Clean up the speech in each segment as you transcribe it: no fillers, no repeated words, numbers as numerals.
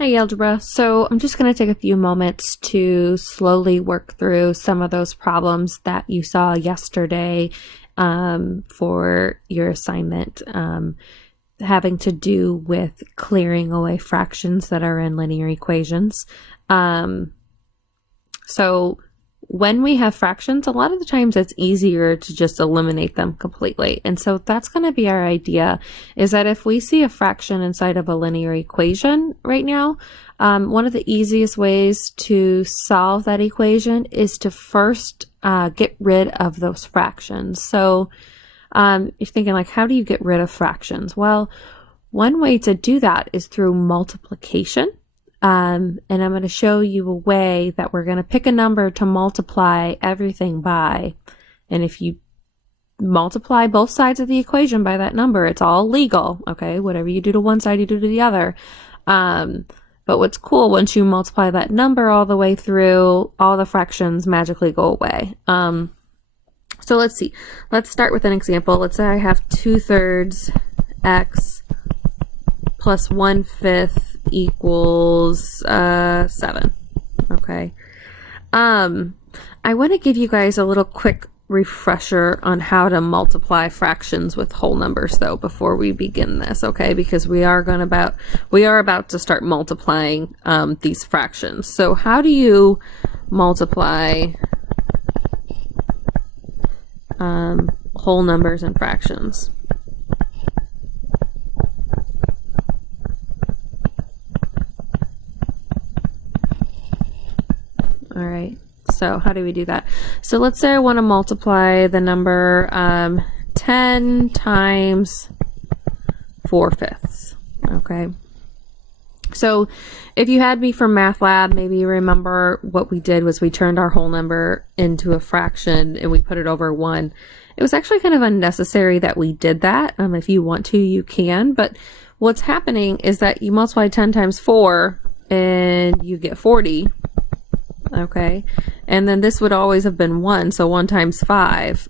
Hi, algebra. So I'm just going to take a few moments to slowly work through some of those problems that you saw yesterday for your assignment, having to do with clearing away fractions that are in linear equations. So when we have fractions, a lot of the times it's easier to just eliminate them completely. And so that's going to be our idea, is that if we see a fraction inside of a linear equation right now, one of the easiest ways to solve that equation is to first get rid of those fractions. So you're thinking, like, how do you get rid of fractions? Well, one way to do that is through multiplication. And I'm going to show you a way that we're going to pick a number to multiply everything by. And if you multiply both sides of the equation by that number, it's all legal. Okay, whatever you do to one side, you do to the other. But what's cool, once you multiply that number all the way through, all the fractions magically go away. So let's see. Let's start with an example. Let's say I have 2/3 x plus 1/5 equals 7. Okay. I want to give you guys a little quick refresher on how to multiply fractions with whole numbers, though, before we begin this, okay? Because we are about to start multiplying these fractions. So how do you multiply whole numbers and fractions? All right, so how do we do that? So let's say I want to multiply the number 10 times 4/5. Okay. So if you had me from Math Lab, maybe you remember what we did was we turned our whole number into a fraction and we put it over 1. It was actually kind of unnecessary that we did that. If you want to, you can. But what's happening is that you multiply 10 times 4 and you get 40. Okay, and then this would always have been 1, so 1 times 5.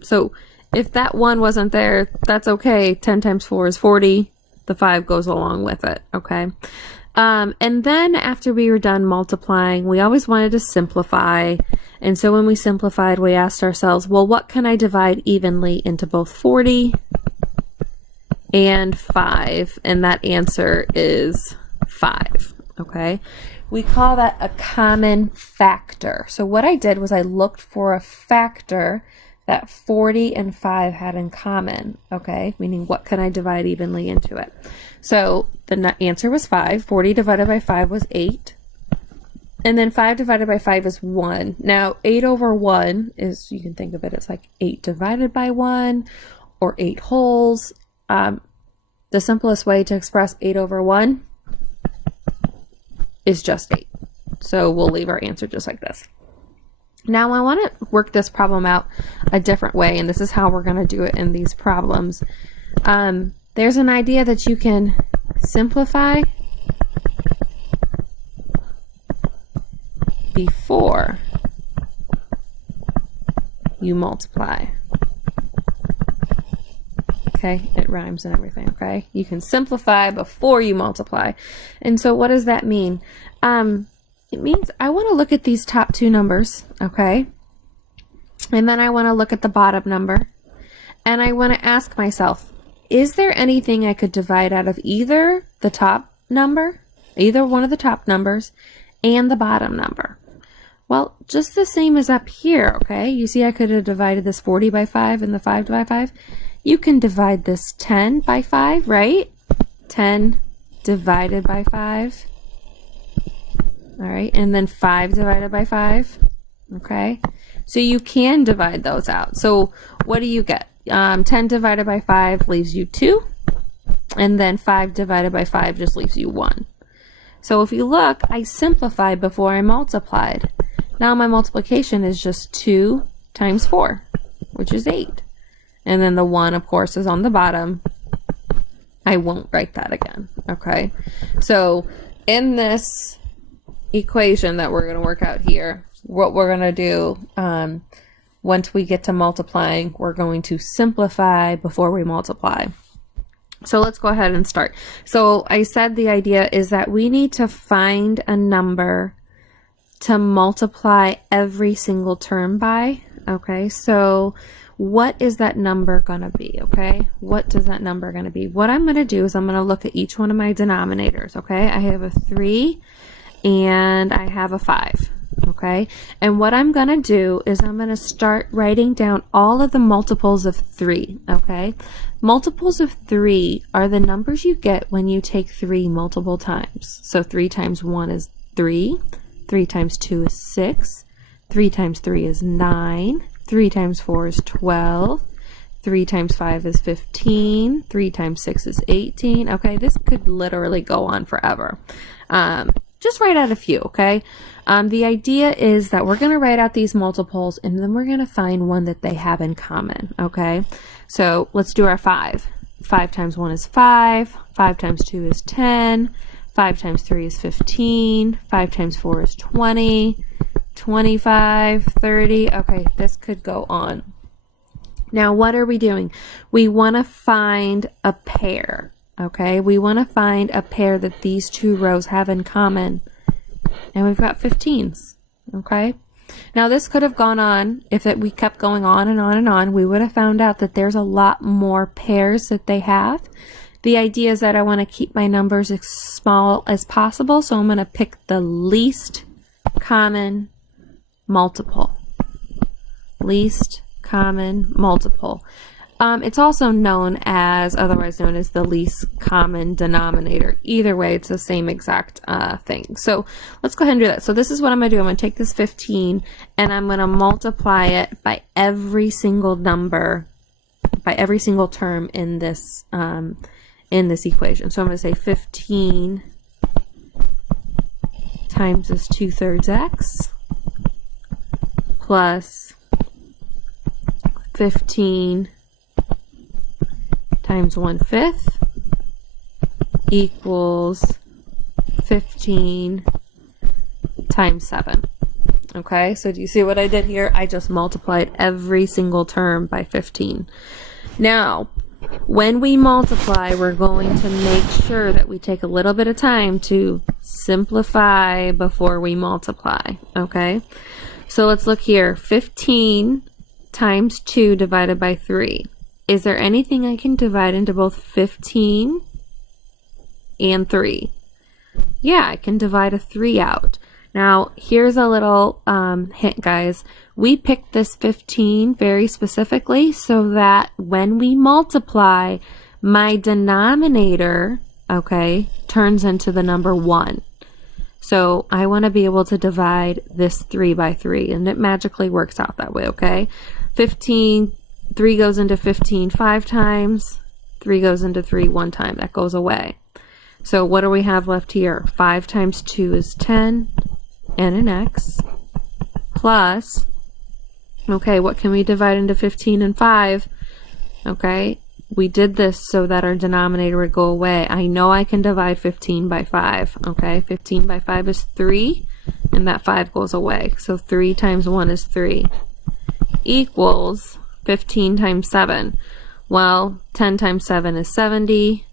So if that 1 wasn't there, that's okay. 10 times 4 is 40. The 5 goes along with it, okay? And then after we were done multiplying, we always wanted to simplify. And so when we simplified, we asked ourselves, well, what can I divide evenly into both 40 and 5? And that answer is 5, okay? We call that a common factor. So what I did was I looked for a factor that 40 and 5 had in common, okay? Meaning, what can I divide evenly into it? So the answer was 5. 40 divided by 5 was 8. And then 5 divided by 5 is 1. Now, 8 over 1 is, you can think of it as like 8 divided by 1 or 8 wholes. The simplest way to express 8 over 1 is just 8. So we'll leave our answer just like this. Now I want to work this problem out a different way, and this is how we're going to do it in these problems. There's an idea that you can simplify before you multiply. Okay, it rhymes and everything, okay? You can simplify before you multiply. And so what does that mean? It means I want to look at these top two numbers, okay? And then I want to look at the bottom number. And I want to ask myself, is there anything I could divide out of either the top number, either one of the top numbers, and the bottom number? Well, just the same as up here, okay? You see I could have divided this 40 by 5 and the 5 by 5. You can divide this 10 by 5, right? 10 divided by 5. All right, and then 5 divided by 5. Okay, so you can divide those out. So what do you get? 10 divided by 5 leaves you 2. And then 5 divided by 5 just leaves you 1. So if you look, I simplified before I multiplied. Now my multiplication is just 2 times 4, which is 8. And then the 1, of course, is on the bottom. I won't write that again, okay? So in this equation that we're going to work out here, what we're going to do, once we get to multiplying, we're going to simplify before we multiply. So let's go ahead and start. So I said the idea is that we need to find a number to multiply every single term by. Okay, so what is that number going to be? Okay, what does that number going to be? What I'm going to do is I'm going to look at each one of my denominators. Okay, I have a 3 and I have a 5. Okay, and what I'm going to do is I'm going to start writing down all of the multiples of 3. Okay, multiples of 3 are the numbers you get when you take 3 multiple times. So 3 times 1 is 3, 3 times 2 is 6, 3 times 3 is 9, 3 times 4 is 12, 3 times 5 is 15, 3 times 6 is 18. Okay, this could literally go on forever. Just write out a few, okay? The idea is that we're going to write out these multiples and then we're going to find one that they have in common, okay? So let's do our 5. 5 times 1 is 5, 5 times 2 is 10, 5 times 3 is 15, 5 times 4 is 20, 25, 30. Okay, this could go on. Now, what are we doing? We want to find a pair. Okay, we want to find a pair that these two rows have in common. And we've got 15s. Okay, now this could have gone on. If we kept going on and on and on, we would have found out that there's a lot more pairs that they have. The idea is that I want to keep my numbers as small as possible, so I'm going to pick the least common multiple. Least common multiple. It's also otherwise known as the least common denominator. Either way, it's the same exact thing. So let's go ahead and do that. So this is what I'm going to do. I'm going to take this 15 and I'm going to multiply it by every single number, by every single term in this equation. So I'm going to say 15 times this 2/3 x plus 15 times 1/5 equals 15 times 7. Okay, so do you see what I did here? I just multiplied every single term by 15. Now, when we multiply, we're going to make sure that we take a little bit of time to simplify before we multiply. Okay, so let's look here. 15 times 2 divided by 3. Is there anything I can divide into both 15 and 3? Yeah, I can divide a 3 out. Now, here's a little hint, guys. We picked this 15 very specifically so that when we multiply, my denominator, okay, turns into the number 1. So I want to be able to divide this 3 by 3, and it magically works out that way, okay? 15, 3 goes into 15 5 times, 3 goes into 3 1 time. That goes away. So what do we have left here? 5 times 2 is 10, and an x, plus, okay, what can we divide into 15 and 5? Okay, we did this so that our denominator would go away. I know I can divide 15 by 5. Okay, 15 by 5 is 3, and that 5 goes away. So 3 times 1 is 3, equals 15 times 7. Well, 10 times 7 is 70.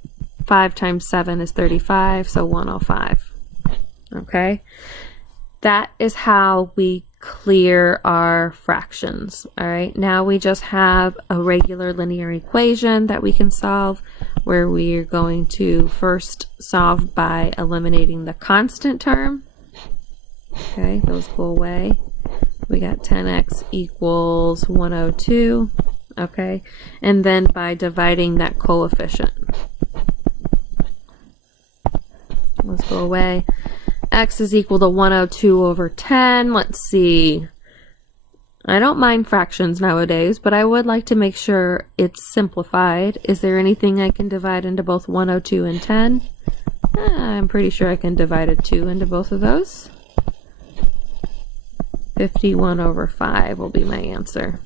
5 times 7 is 35, so 105. Okay? That is how we clear our fractions. All right? Now we just have a regular linear equation that we can solve, where we are going to first solve by eliminating the constant term. Okay, those go away. We got 10x equals 102. Okay, and then by dividing that coefficient. Let's go away. X is equal to 102 over 10. Let's see. I don't mind fractions nowadays, but I would like to make sure it's simplified. Is there anything I can divide into both 102 and 10? I'm pretty sure I can divide a 2 into both of those. 51 over 5 will be my answer.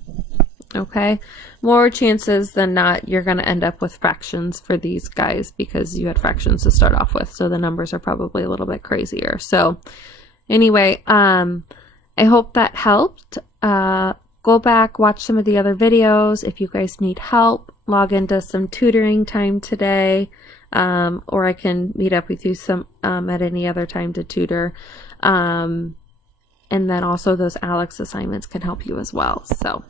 Okay, more chances than not you're going to end up with fractions for these guys because you had fractions to start off with, so the numbers are probably a little bit crazier. So anyway, I hope that helped. Go back, watch some of the other videos. If you guys need help, log into some tutoring time today, or I can meet up with you some at any other time to tutor. And then also those Alex assignments can help you as well. So